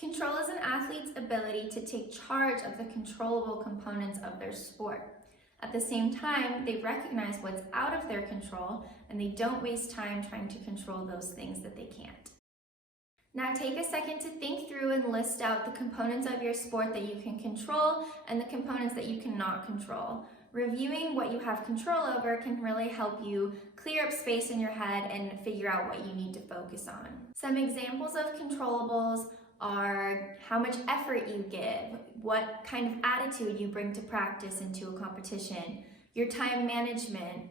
Control is an athlete's ability to take charge of the controllable components of their sport. At the same time, they recognize what's out of their control and they don't waste time trying to control those things that they can't. Now take a second to think through and list out the components of your sport that you can control and the components that you cannot control. Reviewing what you have control over can really help you clear up space in your head and figure out what you need to focus on. Some examples of controllables are how much effort you give, what kind of attitude you bring to practice into a competition, your time management,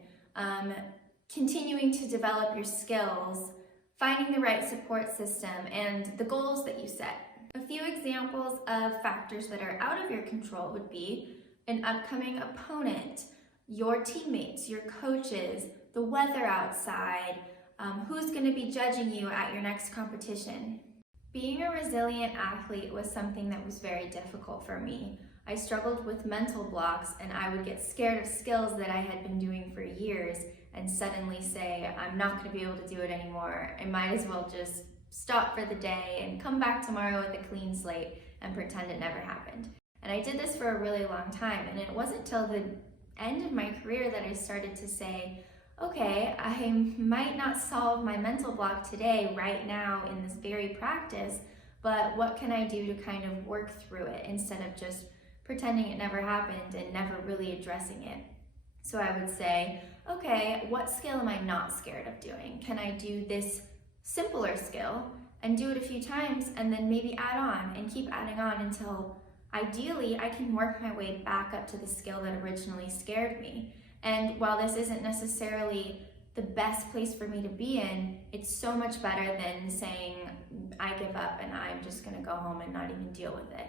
continuing to develop your skills, finding the right support system, and the goals that you set. A few examples of factors that are out of your control would be an upcoming opponent, your teammates, your coaches, the weather outside, who's going to be judging you at your next competition. Being a resilient athlete was something that was very difficult for me. I struggled with mental blocks and I would get scared of skills that I had been doing for years and suddenly say, I'm not going to be able to do it anymore. I might as well just stop for the day and come back tomorrow with a clean slate and pretend it never happened. And I did this for a really long time, and it wasn't till the end of my career that I started to say, okay, I might not solve my mental block today, right now, in this very practice, but what can I do to kind of work through it instead of just pretending it never happened and never really addressing it? So I would say, okay, what skill am I not scared of doing? Can I do this simpler skill and do it a few times and then maybe add on and keep adding on until ideally I can work my way back up to the skill that originally scared me. And while this isn't necessarily the best place for me to be in, it's so much better than saying I give up and I'm just going to go home and not even deal with it.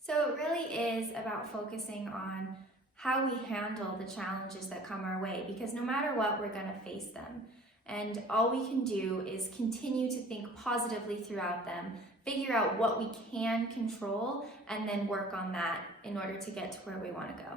So it really is about focusing on how we handle the challenges that come our way, because no matter what, we're going to face them. And all we can do is continue to think positively throughout them, figure out what we can control, and then work on that in order to get to where we want to go.